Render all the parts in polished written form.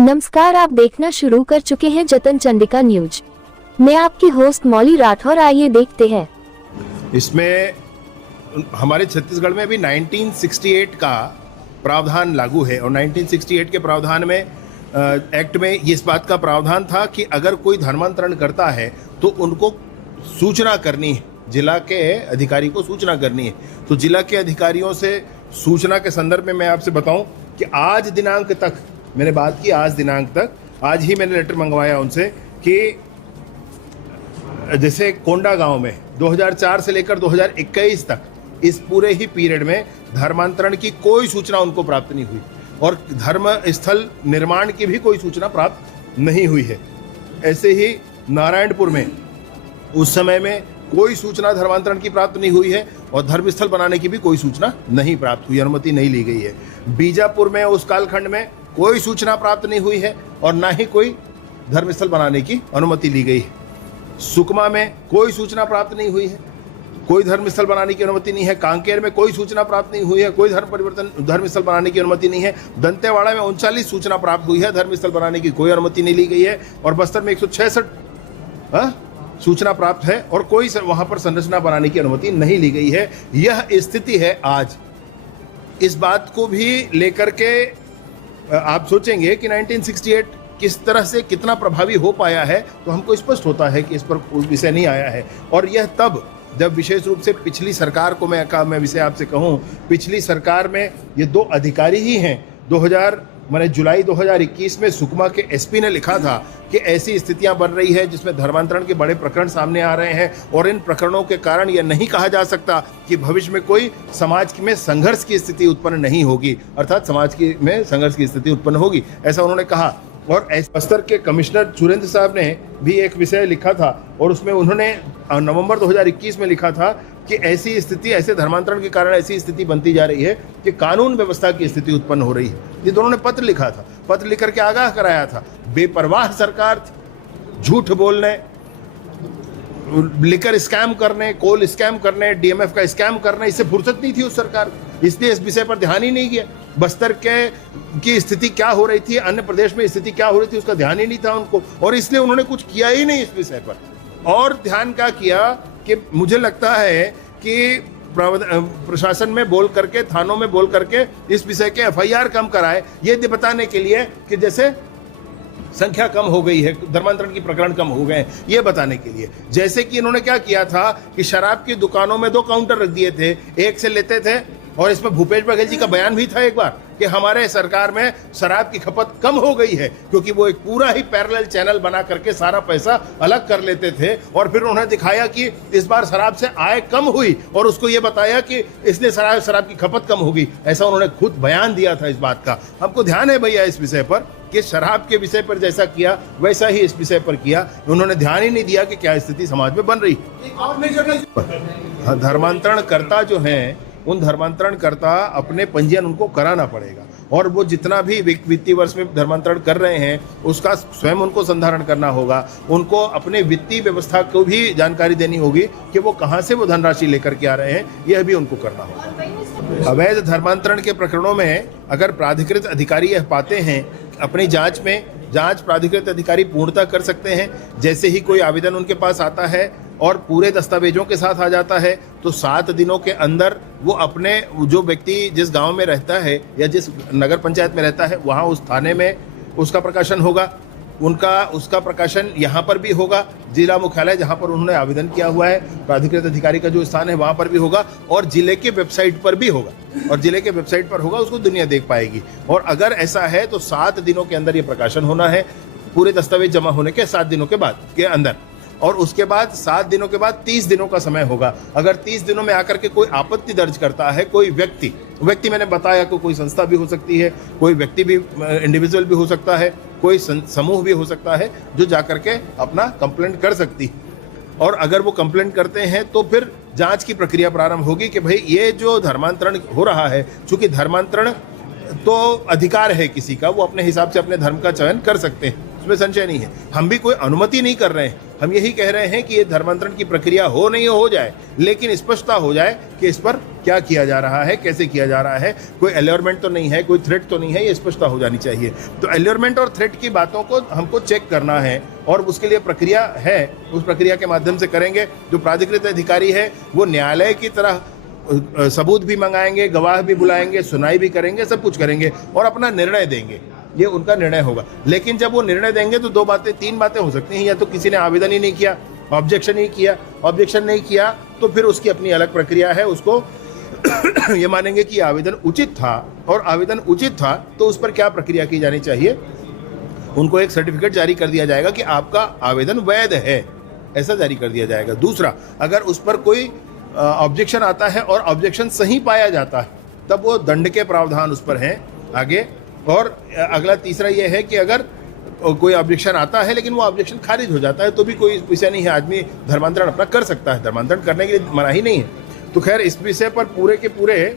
नमस्कार, आप देखना शुरू कर चुके हैं जतन चंडिका न्यूज। मैं आपकी होस्ट मौली राठौर। आइए देखते हैं। इसमें हमारे छत्तीसगढ़ में भी 1968 का प्रावधान लागू है और 1968 के प्रावधान में एक्ट में इस बात का प्रावधान था कि अगर कोई धर्मांतरण करता है तो उनको सूचना करनी है, जिला के अधिकारी को सूचना करनी है। तो जिला के अधिकारियों से सूचना के संदर्भ में मैं आपसे बताऊं कि आज दिनांक तक मैंने बात की, आज दिनांक तक, आज ही मैंने लेटर मंगवाया उनसे कि जैसे कोंडा गांव में 2004 से लेकर 2021 तक इस पूरे ही पीरियड में धर्मांतरण की कोई सूचना उनको प्राप्त नहीं हुई और धर्म स्थल निर्माण की भी कोई सूचना प्राप्त नहीं हुई है। ऐसे ही नारायणपुर में उस समय में कोई सूचना धर्मांतरण की प्राप्त नहीं हुई है और धर्मस्थल बनाने की भी कोई सूचना नहीं प्राप्त हुई, अनुमति नहीं ली गई है। बीजापुर में उस कालखंड में कोई सूचना प्राप्त नहीं हुई है और ना ही कोई धर्मस्थल बनाने की अनुमति ली गई है। सुकमा में कोई सूचना प्राप्त नहीं हुई है, कोई धर्मस्थल बनाने की अनुमति नहीं है। कांकेर में कोई सूचना प्राप्त नहीं हुई है, कोई धर्मस्थल बनाने की अनुमति नहीं है। दंतेवाड़ा में 39 सूचना प्राप्त हुई है, धर्मस्थल बनाने की कोई अनुमति नहीं ली गई है। और बस्तर में 166 सूचना प्राप्त है और कोई वहां पर संरचना बनाने की अनुमति नहीं ली गई है। यह स्थिति है आज। इस बात को भी लेकर के आप सोचेंगे कि 1968 किस तरह से कितना प्रभावी हो पाया है तो हमको स्पष्ट होता है कि इस पर कोई विषय नहीं आया है। और यह तब जब विशेष रूप से पिछली सरकार को मैं विषय आपसे कहूं, पिछली सरकार में ये दो अधिकारी ही हैं। जुलाई 2021 में सुकमा के एसपी ने लिखा था कि ऐसी स्थितियां बन रही है जिसमें धर्मांतरण के बड़े प्रकरण सामने आ रहे हैं और इन प्रकरणों के कारण यह नहीं कहा जा सकता कि भविष्य में कोई समाज में संघर्ष की स्थिति उत्पन्न नहीं होगी, अर्थात समाज में संघर्ष की स्थिति उत्पन्न होगी, ऐसा उन्होंने कहा। और बस्तर के कमिश्नर सुरेंद्र साहब ने भी एक विषय लिखा था और उसमें उन्होंने नवंबर 2021 में लिखा था कि ऐसी स्थिति, ऐसे धर्मांतरण के कारण ऐसी स्थिति बनती जा रही है कि कानून व्यवस्था की स्थिति उत्पन्न हो रही है। ये दोनों ने पत्र लिखा था, पत्र लिख करके आगाह कराया था। बेपरवाह सरकार थी, झूठ बोलने, लिकर स्कैम करने, कोल स्कैम करने, डीएमएफ का स्कैम करने, इससे फुर्सत नहीं थी उस सरकार को, इसलिए इस विषय पर ध्यान ही नहीं किया। बस्तर की स्थिति क्या हो रही थी, अन्य प्रदेश में स्थिति क्या हो रही थी, उसका ध्यान ही नहीं था उनको और इसलिए उन्होंने कुछ किया ही नहीं इस विषय पर। और ध्यान क्या किया कि मुझे लगता है कि प्रशासन में बोल करके, थानों में बोल करके इस विषय के एफआईआर कम कराए, ये बताने के लिए कि जैसे संख्या कम हो गई है, धर्मांतरण की प्रकरण कम हो गए हैं, ये बताने के लिए। जैसे कि इन्होंने क्या किया था कि शराब की दुकानों में 2 काउंटर रख दिए थे, एक से लेते थे और इसमें भूपेश बघेल जी का बयान भी था एक बार कि हमारे सरकार में शराब की खपत कम हो गई है, क्योंकि वो एक पूरा ही पैरेलल चैनल बना करके सारा पैसा अलग कर लेते थे। और फिर उन्होंने दिखाया कि इस बार शराब से आय कम हुई और उसको ये बताया कि इसलिए शराब की खपत कम होगी, ऐसा उन्होंने खुद बयान दिया था इस बात का। हमको ध्यान है भैया इस विषय पर कि शराब के विषय पर जैसा किया वैसा ही इस विषय पर किया, उन्होंने ध्यान ही नहीं दिया कि क्या स्थिति समाज में बन रही है। धर्मांतरणकर्ता जो हैं, उन धर्मांतरणकर्ता अपने पंजीयन उनको कराना पड़ेगा और वो जितना भी वित्तीय वर्ष में धर्मांतरण कर रहे हैं उसका स्वयं उनको संधारण करना होगा। उनको अपने वित्तीय व्यवस्था को भी जानकारी देनी होगी कि वो कहाँ से वो धनराशि लेकर के आ रहे हैं, यह भी उनको करना होगा। अवैध धर्मांतरण के प्रकरणों में अगर प्राधिकृत अधिकारी यह पाते हैं, अपनी जांच प्राधिकृत अधिकारी पूर्णतः कर सकते हैं। जैसे ही कोई आवेदन उनके पास आता है और पूरे दस्तावेजों के साथ आ जाता है तो 7 दिनों के अंदर वो अपने, जो व्यक्ति जिस गांव में रहता है या जिस नगर पंचायत में रहता है वहां उस थाने में उसका प्रकाशन होगा, उसका प्रकाशन यहाँ पर भी होगा, जिला मुख्यालय जहाँ पर उन्होंने आवेदन किया हुआ है, प्राधिकृत अधिकारी का जो स्थान है वहाँ पर भी होगा और जिले के वेबसाइट पर भी होगा और जिले के वेबसाइट पर होगा, उसको दुनिया देख पाएगी। और अगर ऐसा है तो 7 दिनों के अंदर ये प्रकाशन होना है, पूरे दस्तावेज जमा होने के 7 दिनों के बाद के अंदर। और उसके बाद 7 दिनों के बाद 30 दिनों का समय होगा। अगर 30 दिनों में आकर के कोई आपत्ति दर्ज करता है, कोई व्यक्ति मैंने बताया कि कोई संस्था भी हो सकती है, कोई व्यक्ति भी, इंडिविजुअल भी हो सकता है, कोई समूह भी हो सकता है जो जाकर के अपना कंप्लेंट कर सकती है। और अगर वो कंप्लेंट करते हैं तो फिर जांच की प्रक्रिया प्रारंभ होगी कि भाई ये जो धर्मांतरण हो रहा है, चूंकि धर्मांतरण तो अधिकार है किसी का, वो अपने हिसाब से अपने धर्म का चयन कर सकते हैं। उसमें संशय नहीं है। हम भी कोई अनुमति नहीं कर रहे हैं, हम यही कह रहे हैं कि ये धर्मांतरण की प्रक्रिया हो नहीं हो जाए, लेकिन स्पष्टता हो जाए कि इस पर क्या किया जा रहा है, कैसे किया जा रहा है, कोई एल्योरमेंट तो नहीं है, कोई थ्रेट तो नहीं है, ये स्पष्टता हो जानी चाहिए। तो एल्योरमेंट और थ्रेट की बातों को हमको चेक करना है और उसके लिए प्रक्रिया है, उस प्रक्रिया के माध्यम से करेंगे। जो प्राधिकृत अधिकारी है वो न्यायालय की तरह सबूत भी मंगाएंगे, गवाह भी बुलाएंगे, सुनाई भी करेंगे, सब कुछ करेंगे और अपना निर्णय देंगे। ये उनका निर्णय होगा। लेकिन जब वो निर्णय देंगे तो तीन बातें हो सकती हैं। या तो किसी ने आवेदन ही नहीं किया, ऑब्जेक्शन नहीं किया तो फिर उसकी अपनी अलग प्रक्रिया है, उसको ये मानेंगे कि आवेदन उचित था, और आवेदन उचित था तो उस पर क्या प्रक्रिया की जानी चाहिए, उनको एक सर्टिफिकेट जारी कर दिया जाएगा कि आपका आवेदन वैध है, ऐसा जारी कर दिया जाएगा। दूसरा, अगर उस पर कोई ऑब्जेक्शन आता है और ऑब्जेक्शन सही पाया जाता है तब वो दंड के प्रावधान उस पर हैं आगे। और अगला तीसरा ये है कि अगर कोई ऑब्जेक्शन आता है लेकिन वो ऑब्जेक्शन खारिज हो जाता है तो भी कोई विषय नहीं है, आदमी धर्मांतरण अपना कर सकता है, धर्मांतरण करने के लिए मनाही नहीं है। तो खैर इस विषय पर पूरे के पूरे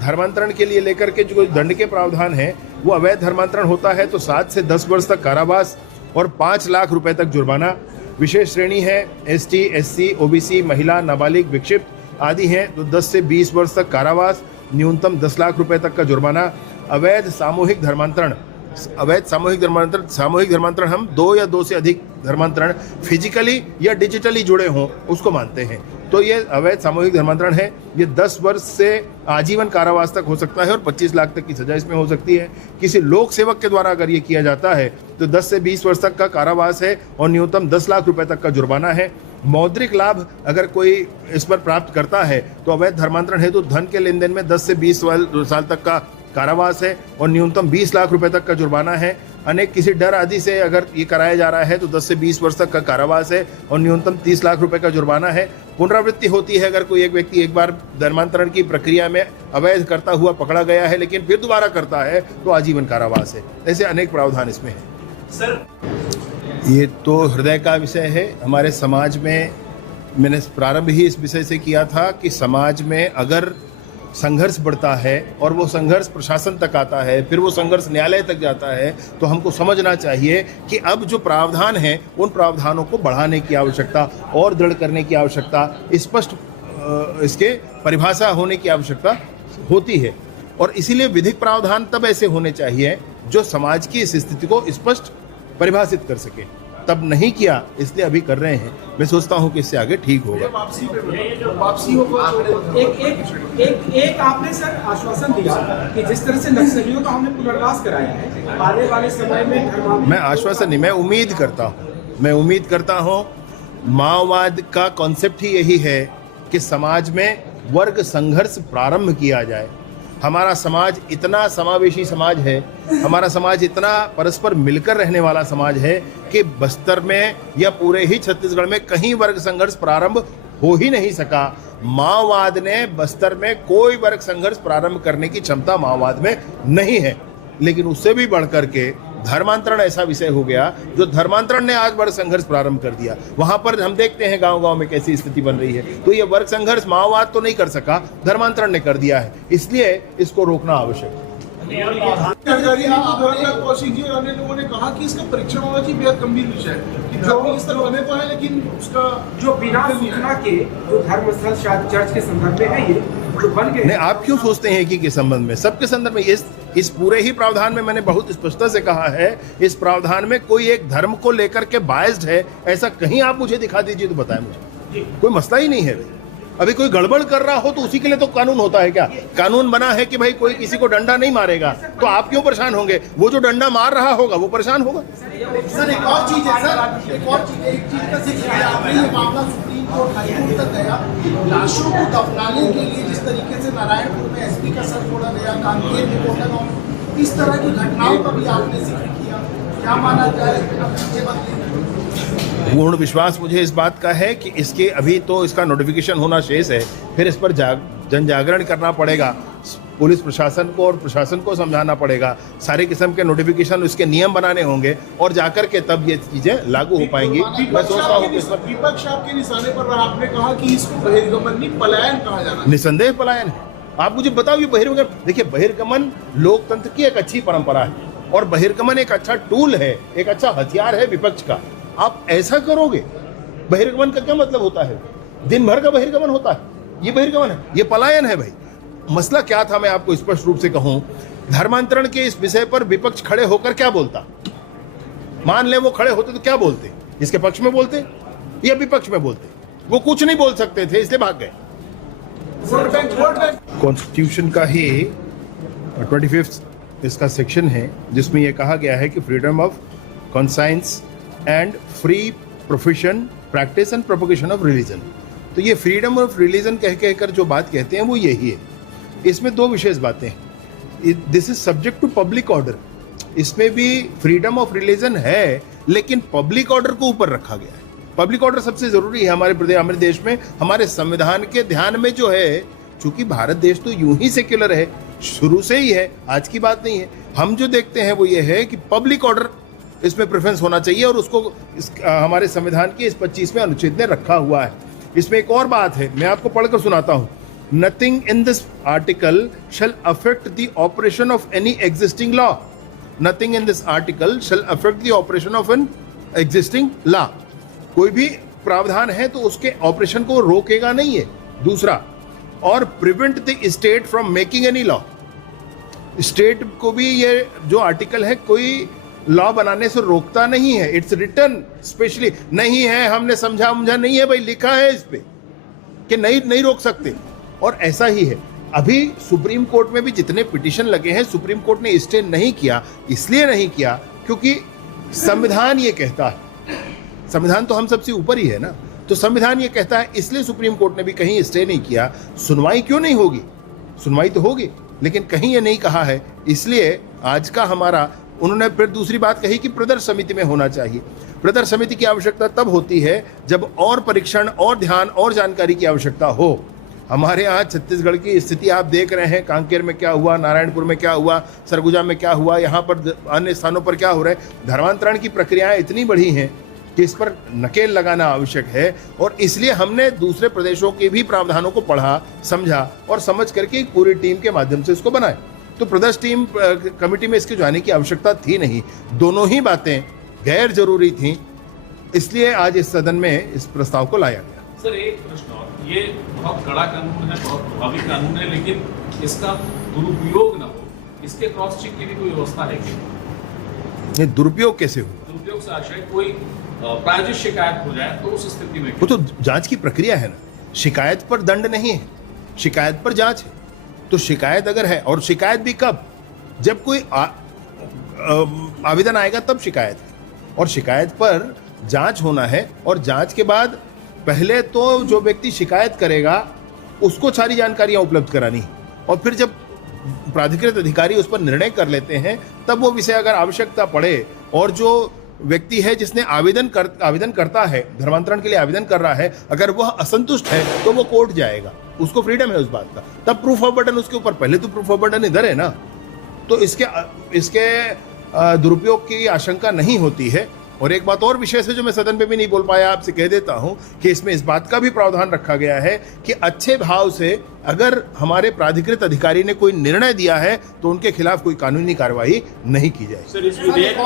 धर्मांतरण के लिए लेकर के जो दंड के प्रावधान है, वो अवैध धर्मांतरण होता है तो 7 से 10 वर्ष तक कारावास और 5 लाख रुपए तक जुर्माना। विशेष श्रेणी है ST, SC, OBC, महिला, नाबालिग, विक्षिप्त आदि हैं तो 10 से 20 वर्ष तक कारावास, न्यूनतम 10 लाख रुपए तक का जुर्माना। अवैध सामूहिक धर्मांतरण हम 2 या 2 से अधिक धर्मांतरण फिजिकली या डिजिटली जुड़े हों उसको मानते हैं। तो ये अवैध सामूहिक धर्मांतरण है, ये 10 वर्ष से आजीवन कारावास तक हो सकता है और 25 लाख तक की सजा इसमें हो सकती है। किसी लोक सेवक के द्वारा अगर ये किया जाता है तो 10 से 20 वर्ष तक का कारावास है और न्यूनतम 10 लाख रुपए तक का जुर्माना है। मौद्रिक लाभ अगर कोई इस पर प्राप्त करता है तो अवैध धर्मांतरण हेतु धन के लेन देन में 10 से 20 साल तक का कारावास है और न्यूनतम 20 लाख रुपए तक का जुर्माना है। अनेक किसी डर आदि से अगर ये कराया जा रहा है तो 10 से 20 वर्ष तक का कारावास है और न्यूनतम 30 लाख रुपए का जुर्माना है। पुनरावृत्ति होती है, अगर कोई एक व्यक्ति एक बार धर्मांतरण की प्रक्रिया में अवैध करता हुआ पकड़ा गया है लेकिन फिर दोबारा करता है तो आजीवन कारावास है। ऐसे अनेक प्रावधान इसमें है। सर, ये तो हृदय का विषय है हमारे समाज में। मैंने प्रारंभ ही इस विषय से किया था कि समाज में अगर संघर्ष बढ़ता है और वो संघर्ष प्रशासन तक आता है, फिर वो संघर्ष न्यायालय तक जाता है, तो हमको समझना चाहिए कि अब जो प्रावधान हैं उन प्रावधानों को बढ़ाने की आवश्यकता और दृढ़ करने की आवश्यकता, स्पष्ट इसके परिभाषा होने की आवश्यकता होती है। और इसीलिए विधिक प्रावधान तब ऐसे होने चाहिए जो समाज की इस स्थिति को स्पष्ट परिभाषित कर सके। तब नहीं किया, इसलिए अभी कर रहे हैं। मैं सोचता हूं कि इससे आगे ठीक होगा। वापसी होगा। एक आपने सर आश्वासन दिया कि जिस तरह से नक्सलियों का हमने पुनर्वास कराया है, आने वाले समय में मैं आश्वासन नहीं, मैं उम्मीद करता हूं। माओवाद का कॉन्सेप्ट ही यही है कि समाज में वर्ग संघर्ष प्रारंभ किया जाए। हमारा समाज इतना समावेशी समाज है, हमारा समाज इतना परस्पर मिलकर रहने वाला समाज है कि बस्तर में या पूरे ही छत्तीसगढ़ में कहीं वर्ग संघर्ष प्रारंभ हो ही नहीं सका। माओवाद ने बस्तर में कोई वर्ग संघर्ष प्रारंभ करने की क्षमता माओवाद में नहीं है। लेकिन उससे भी बढ़कर के धर्मांतरण ऐसा विषय हो गया जो धर्मांतरण ने आज वर्ग संघर्ष प्रारंभ कर दिया। वहां पर हम देखते हैं गांव-गांव में कैसी स्थिति बन रही है। तो ये वर्ग संघर्ष माओवाद तो नहीं कर सका, धर्मांतरण ने कर दिया है, इसलिए इसको रोकना आवश्यक है। कौशिक जी और अन्य लोगों ने कहा कि इसका परीक्षण होना चाहिए, बेहद गंभीर विषय है। जो इस तरह बने तो है, लेकिन उसका जो बिना सूचना के जो धर्मस्थल शायद चर्च के संदर्भ में है, ये जो बन गए। नहीं, आप क्यों सोचते हैं कि किस संबंध में? सबके संदर्भ में। इस पूरे ही प्रावधान में मैंने बहुत स्पष्टता से कहा है, इस प्रावधान में कोई एक धर्म को लेकर के बायस्ड है ऐसा कहीं आप मुझे दिखा दीजिए तो बताएं मुझे। कोई मसला ही नहीं है। अभी कोई गड़बड़ कर रहा हो तो उसी के लिए तो कानून होता है क्या? कानून बना है कि भाई कोई किसी को डंडा नहीं मारेगा, तो आप क्यों परेशान होंगे? वो जो डंडा मार रहा होगा वो परेशान होगा। सर एक और चीज है सर, एक चीज का जिक्र किया आपने, ये मामला सुप्रीम कोर्ट हाई कोर्ट तक गया। लाशों को दफनाने के लिए जिस तरीके से नारायणपुर में SP का सर छोड़ा गया, कांकेर में कोंडागांव में, इस तरह की घटनाओं का भी आपने जिक्र किया। क्या माना जाए? पूर्ण विश्वास मुझे इस बात का है कि इसके अभी तो इसका नोटिफिकेशन होना शेष है, फिर इस पर जन जागरण करना पड़ेगा, पुलिस प्रशासन को और प्रशासन को समझाना पड़ेगा, सारे किस्म के नोटिफिकेशन उसके नियम बनाने होंगे और जाकर के तब ये चीजें लागू हो पाएंगी। मैं सोचता हूँ कि इस पर विपक्ष आपके निशाने पर रहा। आपने कहा कि इसको बहिर्गमन नहीं पलायन कहा जाना। निसंदेह पलायन है। आप मुझे बताओ ये बहिर्गमन, देखिए बहिर्गमन लोकतंत्र की एक अच्छी परंपरा है। और बहिर्गमन एक अच्छा टूल है, एक अच्छा हथियार है विपक्ष का। आप ऐसा करोगे, बहिर्गमन का क्या मतलब होता है? दिन भर का बहिर्गमन होता है, ये बहिर्गमन है, ये पलायन है भाई। मसला क्या था मैं आपको स्पष्ट रूप से कहूं, धर्मांतरण के इस विषय पर विपक्ष खड़े होकर क्या बोलता? मान ले वो खड़े होते तो क्या बोलते? इसके पक्ष में बोलते या विपक्ष में बोलते? वो कुछ नहीं बोल सकते थे, इसलिए भाग गए। कॉन्स्टिट्यूशन का ही 25th इसका सेक्शन है जिसमें यह कहा गया है कि freedom of conscience and free profession practice and propagation of religion. तो ये फ्रीडम ऑफ रिलीजन कहकर जो बात कहते हैं वो यही है। इसमें दो विशेष बातें हैं। This is subject to public order, इसमें भी फ्रीडम ऑफ रिलीजन है लेकिन पब्लिक ऑर्डर को ऊपर रखा गया है। पब्लिक ऑर्डर सबसे जरूरी है हमारे देश में, हमारे संविधान के ध्यान में जो है, चूंकि भारत देश तो यूं ही सेक्युलर है, शुरू से ही है, आज की बात नहीं है। हम जो देखते हैं वो ये है कि पब्लिक ऑर्डर इसमें प्रेफरेंस होना चाहिए और उसको हमारे संविधान के इस 25वें अनुच्छेद में रखा हुआ है। इसमें एक और बात है, मैं आपको पढ़कर सुनाता हूं। Nothing in this article shall affect the operation of any existing law. Nothing in this article shall affect the operation of an existing law. कोई भी प्रावधान है तो उसके ऑपरेशन को रोकेगा नहीं है। दूसरा, और prevent the state from making any law. State को भी ये जो आर्टिकल है कोई लॉ बनाने से रोकता नहीं है। इट्स रिटन स्पेशली, नहीं है हमने समझा नहीं है भाई, लिखा है इस पे कि नहीं रोक सकते। और ऐसा ही है, अभी सुप्रीम कोर्ट में भी जितने पिटीशन लगे हैं, सुप्रीम कोर्ट ने स्टे नहीं किया। इसलिए नहीं किया क्योंकि संविधान ये कहता है, संविधान तो हम सबसे ऊपर ही है ना, तो संविधान ये कहता है, इसलिए सुप्रीम कोर्ट ने भी कहीं स्टे नहीं किया। सुनवाई क्यों नहीं होगी? सुनवाई तो होगी, लेकिन कहीं ये नहीं कहा है। इसलिए आज का हमारा, उन्होंने फिर दूसरी बात कही कि प्रदर्श समिति में होना चाहिए। प्रदर्श समिति की आवश्यकता तब होती है जब और परीक्षण और ध्यान और जानकारी की आवश्यकता हो। हमारे यहाँ छत्तीसगढ़ की स्थिति आप देख रहे हैं, कांकेर में क्या हुआ, नारायणपुर में क्या हुआ, सरगुजा में क्या हुआ, यहाँ पर अन्य स्थानों पर क्या हो रहा है। धर्मांतरण की प्रक्रियाएं इतनी बढ़ी हैं कि इस पर नकेल लगाना आवश्यक है। और इसलिए हमने दूसरे प्रदेशों के भी प्रावधानों को पढ़ा, समझा और समझ करके एक पूरी टीम के माध्यम से इसको बनाए। तो प्रदेश टीम कमेटी में इसके जाने की आवश्यकता थी नहीं। दोनों ही बातें गैर जरूरी थीं, इसलिए आज इस सदन में इस प्रस्ताव को लाया गया। सर एक प्रश्न और, ये बहुत कड़ा कानून है, बहुत प्रभावी कानून है, लेकिन इसका दुरुपयोग न हो, इसके क्रॉस चेक की भी कोई व्यवस्था है क्या? दुरुपयोग कैसे हो? दुरुपयोग से आशय कोई प्रायोजित शिकायत हो जाए तो उस स्थिति में वो तो जांच की प्रक्रिया है ना, शिकायत पर दंड नहीं है, शिकायत पर जांच है। तो शिकायत अगर है, और शिकायत भी कब? जब कोई आवेदन आएगा तब शिकायत है, और शिकायत पर जांच होना है। और जांच के बाद पहले तो जो व्यक्ति शिकायत करेगा उसको सारी जानकारियां उपलब्ध करानी है, और फिर जब प्राधिकृत अधिकारी उस पर निर्णय कर लेते हैं तब वो विषय अगर आवश्यकता पड़े, और जो व्यक्ति है जिसने आवेदन करता है, धर्मांतरण के लिए आवेदन कर रहा है, अगर वह असंतुष्ट है तो वो कोर्ट जाएगा, उसको फ्रीडम है उस बात का। तब प्रूफ ऑफ बर्डन उसके ऊपर, पहले तो प्रूफ ऑफ बर्डन इधर है ना, तो इसके दुरुपयोग की आशंका नहीं होती है। और एक बात और विशेष है जो मैं सदन पे भी नहीं बोल पाया, आपसे कह देता हूं कि इसमें इस बात का भी प्रावधान रखा गया है कि अच्छे भाव से अगर हमारे प्राधिकृत अधिकारी ने कोई निर्णय दिया है तो उनके खिलाफ कोई कानूनी कार्रवाई नहीं की जाए। सर इस विधेयक के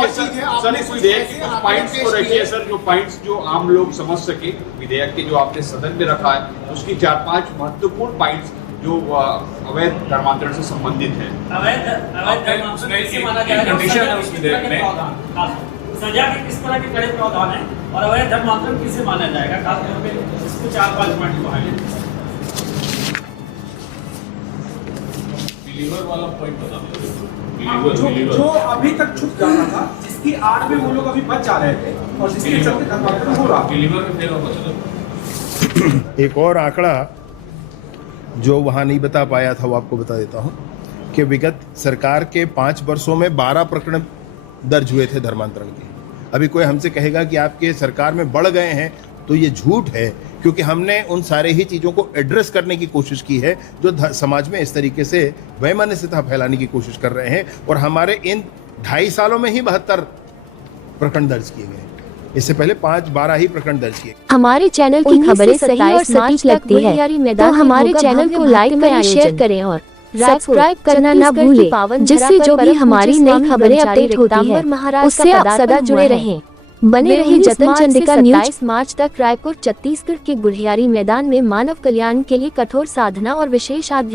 कुछ पॉइंट्स को रखिए सर, जो पॉइंट्स जो आम लोग समझ सके। विधेयक के जो आपने सदन में रखा है उसकी 4-5 महत्वपूर्ण पॉइंट्स जो अवैध धर्मांतरण से संबंधित है। अवैध धर्मांतरण किसे माना जाएगा? कंडीशन है उस विधेयक में, सजा के किस तरह के कड़े प्रावधान है और अवैध धर्मांतरण किसे माना जाएगा, खासतौर पे इसको 4-5 पॉइंट को हाईलाइट। बिलीवर वाला पॉइंट बता दो। जो अभी तक छुप जाना था, जिसकी आड़ में वो लोग अभी बच जा रहे थे और जिसके चलते धर्मांतरण हो रहा। बिलीवर में फेल होगा। एक और आंकड़ा जो वहाँ नहीं बता पाया था वो आपको बता देता हूँ कि विगत सरकार के 5 वर्षों में 12 प्रकरण दर्ज हुए थे धर्मांतरण के। अभी कोई हमसे कहेगा कि आपके सरकार में बढ़ गए हैं तो ये झूठ है, क्योंकि हमने उन सारे ही चीज़ों को एड्रेस करने की कोशिश की है जो समाज में इस तरीके से वैमनस्यता फैलाने की कोशिश कर रहे हैं। और हमारे इन 2.5 सालों में ही 72 प्रकरण दर्ज किए गए, इससे पहले 5-12 ही प्रकरण दर्ज किए। हमारे चैनल की खबरें सही और सटीक लगती है तो हमारे चैनल को लाइक करें, शेयर करें और सब्सक्राइब करना ना भूलें, जिससे जो भी हमारी नई खबरें अपडेट होती है उससे आप सदा जुड़े रहें। बने रहिए जतन चंडिका न्यूज। 27 मार्च तक रायपुर छत्तीसगढ़ के गुढ़ियारी मैदान में मानव कल्याण के लिए कठोर साधना और विशेष आध्यात्मिक